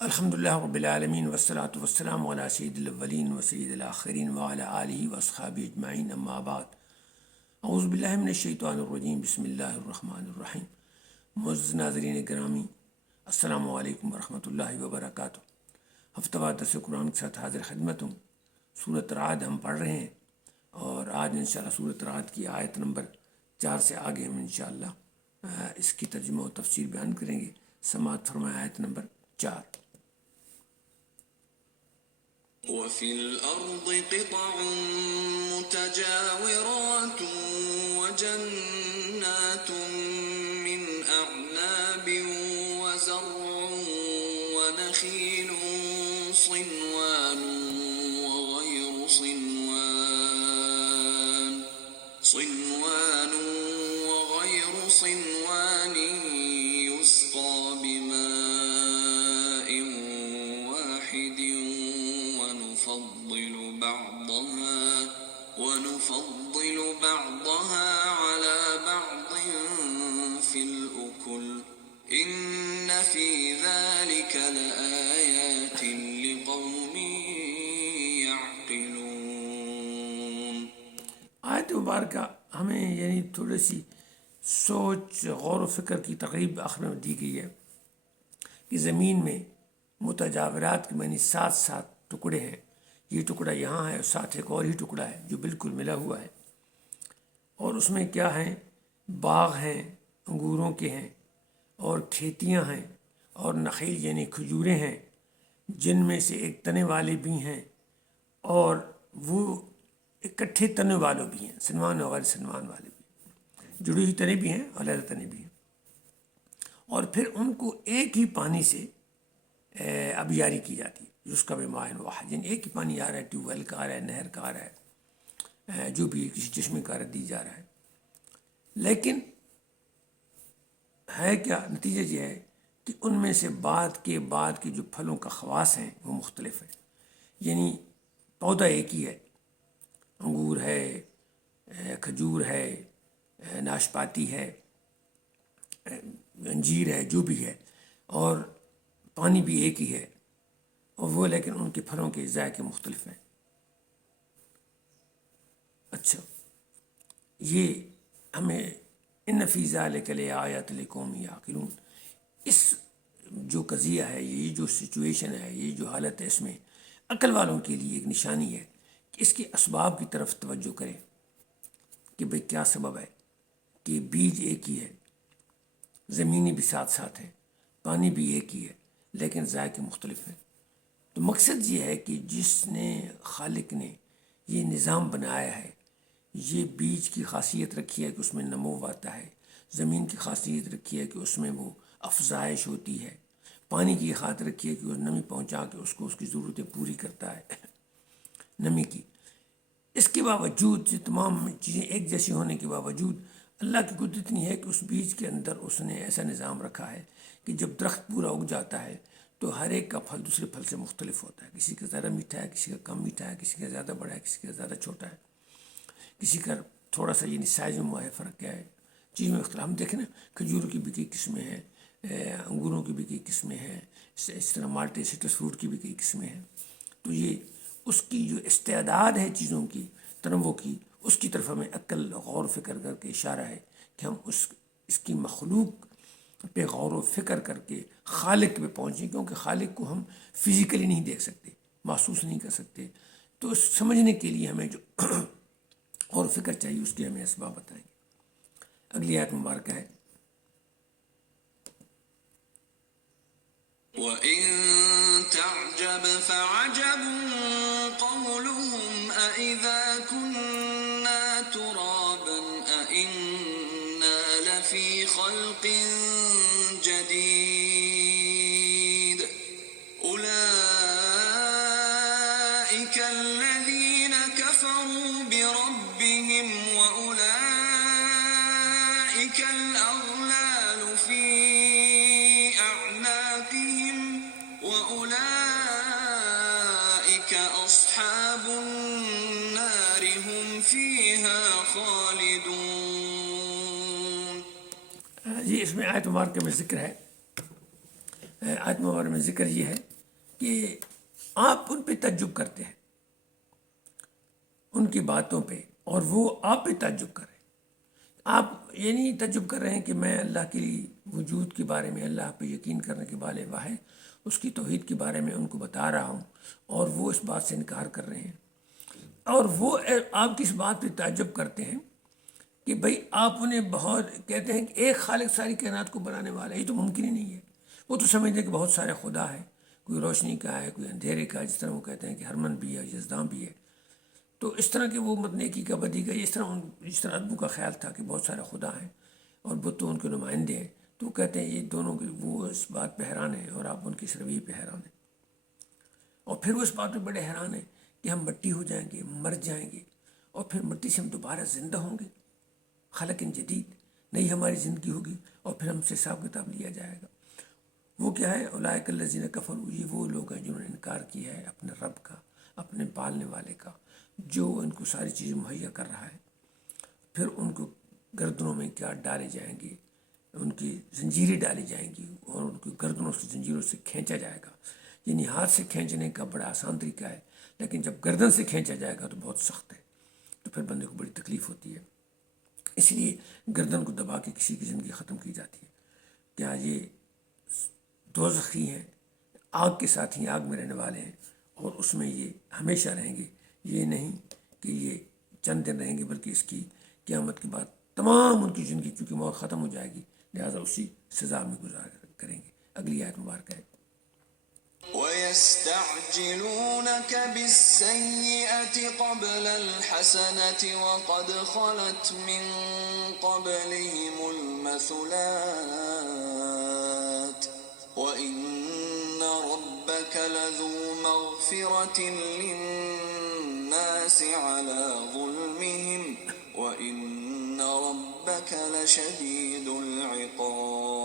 الحمدللہ رب العالمین والصلاة والسلام علی سید الاولین و سید الآخرین وعلی آلہ واصحابہ اجمعین اما بعد اعوذ باللہ من الشیطان الرجیم بسم اللہ الرحمن الرحیم۔ معزز ناظرین گرامی، السلام علیکم ورحمۃ اللہ وبرکاتہ۔ ہفتہ وار درس قرآن کے ساتھ حاضر خدمت ہوں۔ سورۃ رعد ہم پڑھ رہے ہیں اور آج انشاءاللہ سورۃ رعد کی آیت نمبر 4 سے آگے ہم انشاءاللہ اس کی ترجمہ و تفسیر بیان کریں گے۔ سماعت فرمائے آیت نمبر 4۔ وفي الأرض قطع متجاورات وجنات من أعناب وزرع ونخيل صنوان وغير صنوان يسقى بماء واحد ونفضل بعضها على بعض في الأكل إن في ذلك لآيات لقوم يعقلون۔ آیت مبارکہ ہمیں یعنی تھوڑی سی سوچ غور و فکر کی تقریب آخر میں دی گئی ہے کہ زمین میں متجاورات کے معنی ساتھ ساتھ ٹکڑے ہیں۔ یہ ٹکڑا یہاں ہے اور ساتھ ایک اور ہی ٹکڑا ہے جو بالکل ملا ہوا ہے، اور اس میں کیا ہیں؟ باغ ہیں، انگوروں کے ہیں، اور کھیتیاں ہیں، اور نخیل یعنی کھجوریں ہیں، جن میں سے ایک تنے والے بھی ہیں اور وہ اکٹھے تنے والے بھی ہیں، سنوان اور غیر سنوان والے بھی، جڑی ہوئی تنے بھی ہیں اور علیحدہ تنے بھی ہیں، اور پھر ان کو ایک ہی پانی سے آبیاری کی جاتی ہے، جس کا بھی مائن واحد، یعنی ایک ہی پانی آ رہا ہے، ٹیوب ویل کا آ رہا ہے، نہر کا آ رہا ہے، جو بھی کسی چشمے کا دی جا رہا ہے۔ لیکن ہے کیا نتیجہ یہ ہے کہ ان میں سے بعد کے جو پھلوں کا خواص ہیں وہ مختلف ہیں، یعنی پودا ایک ہی ہے، انگور ہے، کھجور ہے، ناشپاتی ہے، انجیر ہے، جو بھی ہے، اور پانی بھی ایک ہی ہے، اور وہ لیکن ان کے پھلوں کے ذائقے مختلف ہیں۔ اچھا، یہ ہمیں ان فی ذلک لآیات لقوم یعقلون، اس جو قضیہ ہے، یہ جو سچویشن ہے، یہ جو حالت ہے، اس میں عقل والوں کے لیے ایک نشانی ہے کہ اس کے اسباب کی طرف توجہ کریں کہ بھئی کیا سبب ہے کہ بیج ایک ہی ہے، زمینیں بھی ساتھ ساتھ ہیں، پانی بھی ایک ہی ہے، لیکن ذائقے مختلف ہیں۔ تو مقصد یہ ہے کہ جس نے خالق نے یہ نظام بنایا ہے، یہ بیج کی خاصیت رکھی ہے کہ اس میں نمو آتا ہے، زمین کی خاصیت رکھی ہے کہ اس میں وہ افزائش ہوتی ہے، پانی کی خاطر رکھی ہے کہ وہ نمی پہنچا کے اس کو اس کی ضرورتیں پوری کرتا ہے نمی کی۔ اس کے باوجود یہ تمام چیزیں ایک جیسی ہونے کے باوجود اللہ کی قدرت اتنی ہے کہ اس بیج کے اندر اس نے ایسا نظام رکھا ہے کہ جب درخت پورا اگ جاتا ہے تو ہر ایک کا پھل دوسرے پھل سے مختلف ہوتا ہے، کسی کا زیادہ میٹھا ہے، کسی کا کم میٹھا ہے، کسی کا زیادہ بڑا ہے، کسی کا زیادہ چھوٹا ہے، کسی کا تھوڑا سا یعنی سائز میں ہے، فرق کیا ہے، چیز میں اختلاف۔ ہم دیکھیں نا، کھجوروں کی بھی کئی قسمیں ہیں، انگوروں کی بھی کئی قسمیں ہیں، اس طرح مالٹے سٹرس فروٹ کی بھی کئی قسمیں ہیں۔ تو یہ اس کی جو استعداد ہے چیزوں کی، تنوع کی، اس کی طرف ہمیں عقل غور و فکر کر کے اشارہ ہے کہ ہم اس کی مخلوق پہ غور و فکر کر کے خالق پہ پہنچیں، کیونکہ خالق کو ہم فزیکلی نہیں دیکھ سکتے، محسوس نہیں کر سکتے، تو اس سمجھنے کے لیے ہمیں جو غور و فکر چاہیے اس کے ہمیں اسباب بتائیں گے۔ اگلی آیت مبارکہ ہے وَإِن تَعْجَبْ فَعَجَبٌ قَوْلُهُمْ أَإِذَا كُنَّا تُرَابًا أَإِنَّا لَفِي خَلْقٍ جَدِيدٍ أُولَئِكَ الَّذِينَ كَفَرُوا بِرَبِّهِمْ وَأُولَئِكَ الْأَغْلَالُ فِي أَعْنَاقِهِمْ وَأُولَئِكَ أَصْحَابُ النَّارِ هُمْ فِيهَا خَالِدُونَ۔ جی، اس میں آیت مبارکہ میں ذکر ہے آیت مبارکہ میں ذکر یہ ہے کہ آپ ان پہ تعجب کرتے ہیں، ان کی باتوں پہ، اور وہ آپ پہ تعجب کر رہے ہیں۔ آپ یہ نہیں تعجب کر رہے ہیں کہ میں اللہ کے وجود کے بارے میں، اللہ پہ یقین کرنے کے بارے واحد اس کی توحید کے بارے میں ان کو بتا رہا ہوں، اور وہ اس بات سے انکار کر رہے ہیں، اور وہ آپ کی اس بات پہ تعجب کرتے ہیں کہ بھئی آپ انہیں بہت کہتے ہیں کہ ایک خالق ساری کائنات کو بنانے والا ہے، یہ تو ممکن ہی نہیں ہے۔ وہ تو سمجھتے ہیں کہ بہت سارے خدا ہے، کوئی روشنی کا ہے، کوئی اندھیرے کا ہے، جس طرح وہ کہتے ہیں کہ ہرمن بھی ہے، یزداں بھی ہے۔ تو اس طرح کے وہ نیکی کا بدی کا، اس طرح ادبو کا خیال تھا کہ بہت سارے خدا ہیں اور بت تو ان کے نمائندے ہیں۔ تو وہ کہتے ہیں یہ دونوں کے، وہ اس بات پہ حیران ہیں اور آپ ان کی اس رویے پہ حیران ہیں، اور پھر وہ اس بات پہ بڑے حیران ہیں کہ ہم مٹی ہو جائیں گے، مر جائیں گے، اور پھر مٹی سے ہم دوبارہ زندہ ہوں گے، خلق جدید، نئی ہماری زندگی ہوگی، اور پھر ہم سے حساب کتاب لیا جائے گا۔ وہ کیا ہے؟ اولئک الذین کفروا، یہ وہ لوگ ہیں جنہوں نے انکار کیا ہے اپنے رب کا، اپنے پالنے والے کا، جو ان کو ساری چیزیں مہیا کر رہا ہے۔ پھر ان کو گردنوں میں کیا ڈالے جائیں گے، ان کی زنجیریں ڈالی جائیں گی، اور ان کی گردنوں سے زنجیروں سے کھینچا جائے گا۔ یعنی ہاتھ سے کھینچنے کا بڑا آسان طریقہ ہے، لیکن جب گردن سے کھینچا جائے گا تو بہت سخت ہے، تو پھر بندے کو بڑی تکلیف ہوتی ہے۔ اس لیے گردن کو دبا کے کسی کی زندگی ختم کی جاتی ہے۔ کیا یہ دوزخی ہیں، آگ کے ساتھ ہی آگ میں رہنے والے ہیں، اور اس میں یہ ہمیشہ رہیں گے؟ یہ نہیں کہ یہ چند دن رہیں گے، بلکہ اس کی قیامت کے بعد تمام ان کی زندگی، چونکہ موت ختم ہو جائے گی، لہٰذا اسی سزا میں گزار کریں گے۔ اگلی آیت مبارکہ ہے۔ وَيَسْتَعْجِلُونَكَ بِالسَّيِّئَةِ قَبْلَ الْحَسَنَةِ وَقَدْ خَلَتْ مِن قَبْلِهِمُ الْمَثُلَاتُ وَإِنَّ رَبَّكَ لَذُو مَغْفِرَةٍ لِلنَّاسِ عَلَى ظُلْمِهِمْ وَإِنَّ رَبَّكَ لَشَدِيدُ الْعِقَابِ۔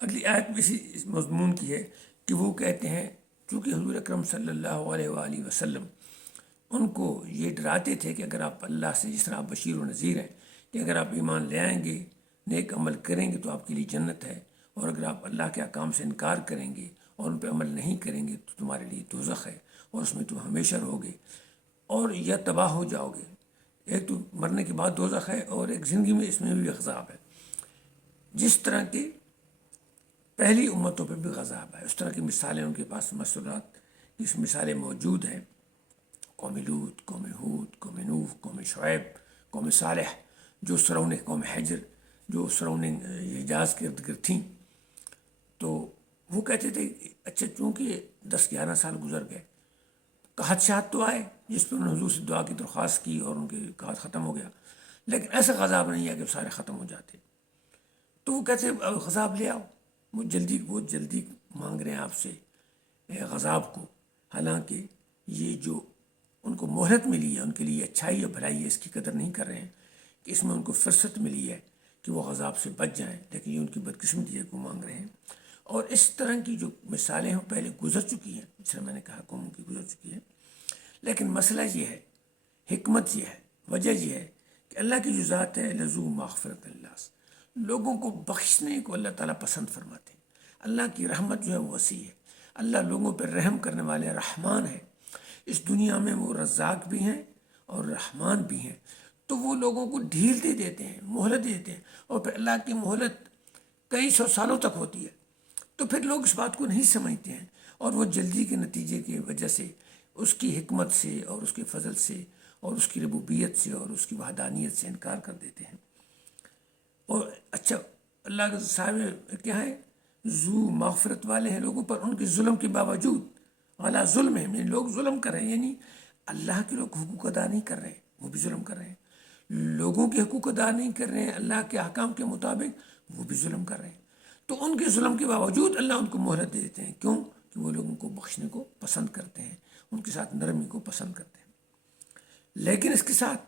اگلی آیت بھی اسی مضمون کی ہے کہ وہ کہتے ہیں، چونکہ حضور اکرم صلی اللہ علیہ وآلہ وسلم ان کو یہ ڈراتے تھے کہ اگر آپ اللہ سے، جس طرح آپ بشیر و نذیر ہیں، کہ اگر آپ ایمان لے آئیں گے، نیک عمل کریں گے تو آپ کے لیے جنت ہے، اور اگر آپ اللہ کے احکام سے انکار کریں گے اور ان پہ عمل نہیں کریں گے تو تمہارے لیے دوزخ ہے، اور اس میں تم ہمیشہ رہو گے، اور یا تباہ ہو جاؤ گے۔ ایک تو مرنے کے بعد دوزخ ہے، اور ایک زندگی میں اس میں بھی عذاب ہے۔ جس طرح کے پہلی امتوں پہ بھی عذاب ہے، اس طرح کی مثالیں ان کے پاس مسورات اس مثالیں موجود ہیں۔ قوم لوط، قوم ہود، قوم نوح، قوم شعیب، قوم صالح، جو سراؤنڈنگ، قوم حجر، جو سراؤنڈنگ حجاز کے ارد گرد تھیں۔ تو وہ کہتے تھے اچھا چونکہ 10-11 سال گزر گئے، قحط تو آئے جس پہ انہوں نے حضور سے دعا کی، درخواست کی، اور ان کے قحط ختم ہو گیا، لیکن ایسا عذاب نہیں ہے کہ وہ سارے ختم ہو جاتے۔ تو وہ کہتے عذاب لے آؤ، وہ جلدی مانگ رہے ہیں آپ سے عذاب کو، حالانکہ یہ جو ان کو مہلت ملی ہے ان کے لیے اچھائی اور بھلائی ہے، اس کی قدر نہیں کر رہے ہیں کہ اس میں ان کو فرصت ملی ہے کہ وہ عذاب سے بچ جائیں، لیکن یہ ان کی بدقسمتی ہے کہ وہ مانگ رہے ہیں۔ اور اس طرح کی جو مثالیں ہیں پہلے گزر چکی ہیں، جس طرح میں نے کہا قوموں کی گزر چکی ہے، لیکن مسئلہ یہ ہے، حکمت یہ ہے، وجہ یہ ہے کہ اللہ کی جو ذات ہے لذو مغفرت اللہ، لوگوں کو بخشنے کو اللہ تعالیٰ پسند فرماتے ہیں۔ اللہ کی رحمت جو ہے وہ وسیع ہے، اللہ لوگوں پر رحم کرنے والے رحمان ہے۔ اس دنیا میں وہ رزاق بھی ہیں اور رحمان بھی ہیں، تو وہ لوگوں کو ڈھیل دے دیتے ہیں، مہلت دیتے ہیں، اور پھر اللہ کی مہلت کئی سو سالوں تک ہوتی ہے، تو پھر لوگ اس بات کو نہیں سمجھتے ہیں، اور وہ جلدی کے نتیجے کی وجہ سے اس کی حکمت سے اور اس کے فضل سے اور اس کی ربوبیت سے اور اس کی وحدانیت سے انکار کر دیتے ہیں۔ اور اچھا اللہ کا صاحب کیا ہے؟ ذو مغفرت والے ہیں لوگوں پر، ان کے ظلم کے باوجود، اعلیٰ ظلم ہے، یعنی لوگ ظلم کر رہے ہیں، یعنی اللہ کے لوگ حقوق ادا نہیں کر رہے ہیں، وہ بھی ظلم کر رہے ہیں، لوگوں کے حقوق ادا نہیں کر رہے ہیں اللہ کے احکام کے مطابق، وہ بھی ظلم کر رہے ہیں۔ تو ان کے ظلم کے باوجود اللہ ان کو مہلت دے دیتے ہیں، کیوں؟ کہ وہ لوگوں کو بخشنے کو پسند کرتے ہیں، ان کے ساتھ نرمی کو پسند کرتے ہیں۔ لیکن اس کے ساتھ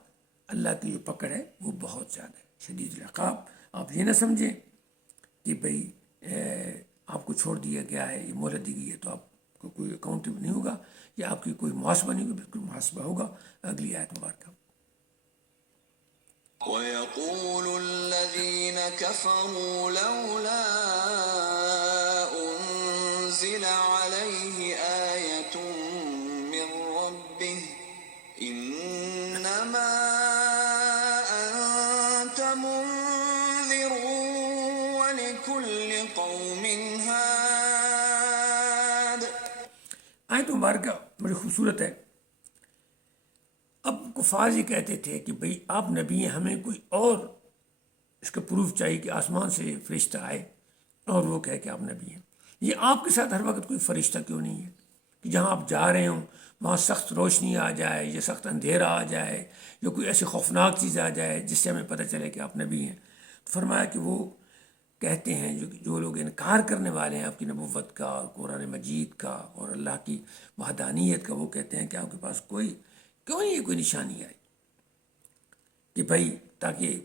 اللہ کی جو پکڑ ہے وہ بہت زیادہ ہے، شدید العقاب۔ آپ یہ نہ سمجھیں کہ بھئی آپ کو چھوڑ دیا گیا ہے، یہ مہلت دی گئی ہے تو آپ کو کوئی اکاؤنٹیبل نہیں ہوگا، یا آپ کی کوئی محاسبہ نہیں ہوگا، بالکل محاسبہ ہوگا۔ اگلی آیت مبارکہ۔ وَيَقُولُ الَّذِينَ كَفَرُوا لَوْلَا أنزل عليه آية من ربه إنما أنت منذر ولكل قوم هاد. آیت مبارکہ بڑی خوبصورت ہے. اب کفار یہ کہتے تھے کہ بھئی آپ نبی ہیں، ہمیں کوئی اور اس کا پروف چاہیے کہ آسمان سے فرشتہ آئے اور وہ کہے کہ آپ نبی ہیں. یہ آپ کے ساتھ ہر وقت کوئی فرشتہ کیوں نہیں ہے کہ جہاں آپ جا رہے ہوں وہاں سخت روشنی آ جائے یا سخت اندھیرا آ جائے یا کوئی ایسی خوفناک چیز آ جائے جس سے ہمیں پتہ چلے کہ آپ نبی ہیں. فرمایا کہ وہ کہتے ہیں جو لوگ انکار کرنے والے ہیں آپ کی نبوت کا اور قرآن مجید کا اور اللہ کی وحدانیت کا، وہ کہتے ہیں کہ آپ کے پاس کیوں نہیں ہے کوئی نشانی آئی کہ بھائی تاکہ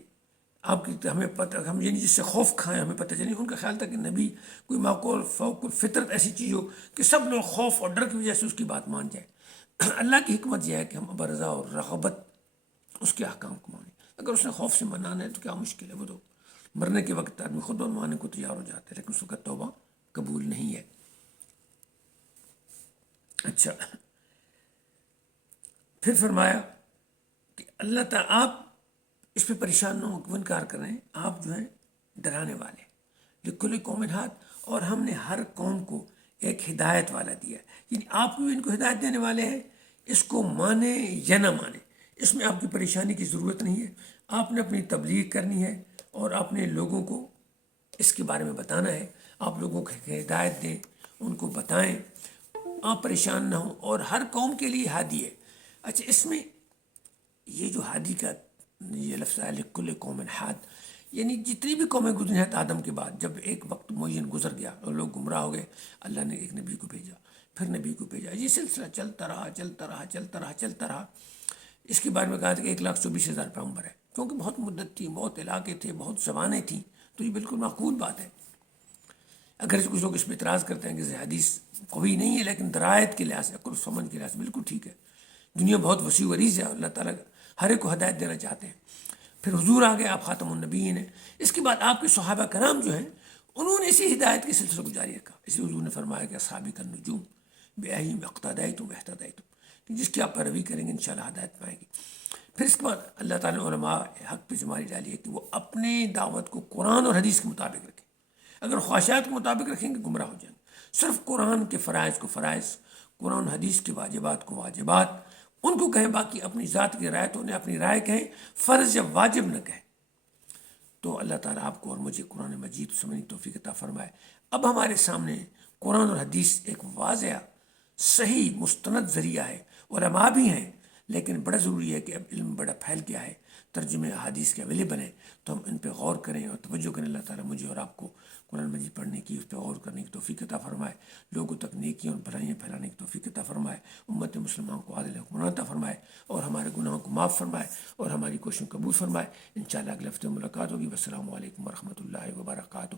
آپ کی ہمیں پتہ، ہم یعنی جس سے خوف کھائیں ہمیں پتہ چلے. ان کا خیال تھا کہ نبی کوئی معقول فوق الفطرت ایسی چیز ہو کہ سب لوگ خوف اور ڈر کی وجہ سے اس کی بات مان جائیں. اللہ کی حکمت یہ ہے کہ ہم برضا اور رغبت اس کے احکام کو مانیں. اگر اس نے خوف سے منانا ہے تو کیا مشکل ہے، وہ تو مرنے کے وقت آدمی خود ماننے کو تیار ہو جاتا ہے، لیکن اس وقت توبہ قبول نہیں ہے. اچھا، پھر فرمایا کہ اللہ تعالیٰ آپ اس پہ پریشان نہ ہو کہ وہ انکار کر رہے ہیں، آپ جو ہیں ڈرانے والے لکل قوم ہاد، اور ہم نے ہر قوم کو ایک ہدایت والا دیا ہے. یعنی آپ بھی ان کو ہدایت دینے والے ہیں، اس کو مانے یا نہ مانے اس میں آپ کی پریشانی کی ضرورت نہیں ہے. آپ نے اپنی تبلیغ کرنی ہے اور آپ نے لوگوں کو اس کے بارے میں بتانا ہے. آپ لوگوں کو ہدایت دیں، ان کو بتائیں، آپ پریشان نہ ہوں. اور ہر قوم کے لیے ہادی ہے. اچھا، اس میں یہ جو ہادی کا یہ لفظ ہے لکل قوم ہاد، یعنی جتنی بھی قومیں گزری ہیں آدم کے بعد، جب ایک وقت معین گزر گیا اور لوگ گمراہ ہو گئے، اللہ نے ایک نبی کو بھیجا، پھر نبی کو بھیجا. یہ سلسلہ چلتا رہا. اس کے بارے میں کہا تھا کہ 1,24,000 پیغمبر ہے، کیونکہ بہت مدت تھی، بہت علاقے تھے، بہت زبانیں تھیں، تو یہ بالکل معقول بات ہے. اگر کچھ لوگ اس میں اعتراض کرتے ہیں کہ حدیث قوی نہیں ہے، لیکن درایت کے لحاظ سے، عقل و سمجھ کے لحاظ سے بالکل ٹھیک ہے. دنیا بہت وسیع و عریض ہے، اللہ تعالیٰ ہر ایک کو ہدایت دینا چاہتے ہیں. پھر حضور آ گئے، آپ خاتم النبیین ہیں. اس کے بعد آپ کے صحابہ کرام جو ہیں انہوں نے اسی ہدایت کے سلسلے کو جاری رکھا. اس لیے حضور نے فرمایا کہ اصحابی النجوم بِأَيِّهِمْ اقْتَدَيْتُمْ اهْتَدَيْتُمْ، جس کی آپ پیروی کریں گے انشاءاللہ ہدایت پائیں گے. پھر اس کے بعد اللہ تعالیٰ نے علماء حق پہ ذمہ ڈالی ہے کہ وہ اپنے دعوت کو قرآن اور حدیث کے مطابق رکھیں. اگر خواہشات کے مطابق رکھیں گے گمراہ ہو جائیں گے. صرف قرآن کے فرائض کو فرائض، قرآن حدیث کے واجبات کو واجبات، ان کو کہیں. باقی اپنی ذات کی رائے تو انہیں اپنی رائے کہیں، فرض یا واجب نہ کہیں. تو اللہ تعالیٰ آپ کو اور مجھے قرآن مجید سمجھنے کی توفیق عطا فرمائے. اب ہمارے سامنے قرآن اور حدیث ایک واضح صحیح مستند ذریعہ ہے. علماء بھی ہیں، لیکن بڑا ضروری ہے کہ اب علم بڑا پھیل گیا ہے، ترجمے احادیث کے اویلیبل ہیں، تو ہم ان پہ غور کریں اور توجہ کریں. اللہ تعالیٰ مجھے اور آپ کو قرآن مجید پڑھنے کی، اس پہ غور کرنے کی توفیق عطا فرمائے. لوگوں تک نیکیاں اور بھلائیاں پھیلانے کی توفیق عطا فرمائے. امت مسلمان کو عادل حکمران عطا فرمائے اور ہمارے گناہوں کو معاف فرمائے اور ہماری کوششوں قبول فرمائے. انشاءاللہ اگلے ہفتے ملاقات ہوگی. والسلام علیکم ورحمۃ اللہ وبرکاتہ.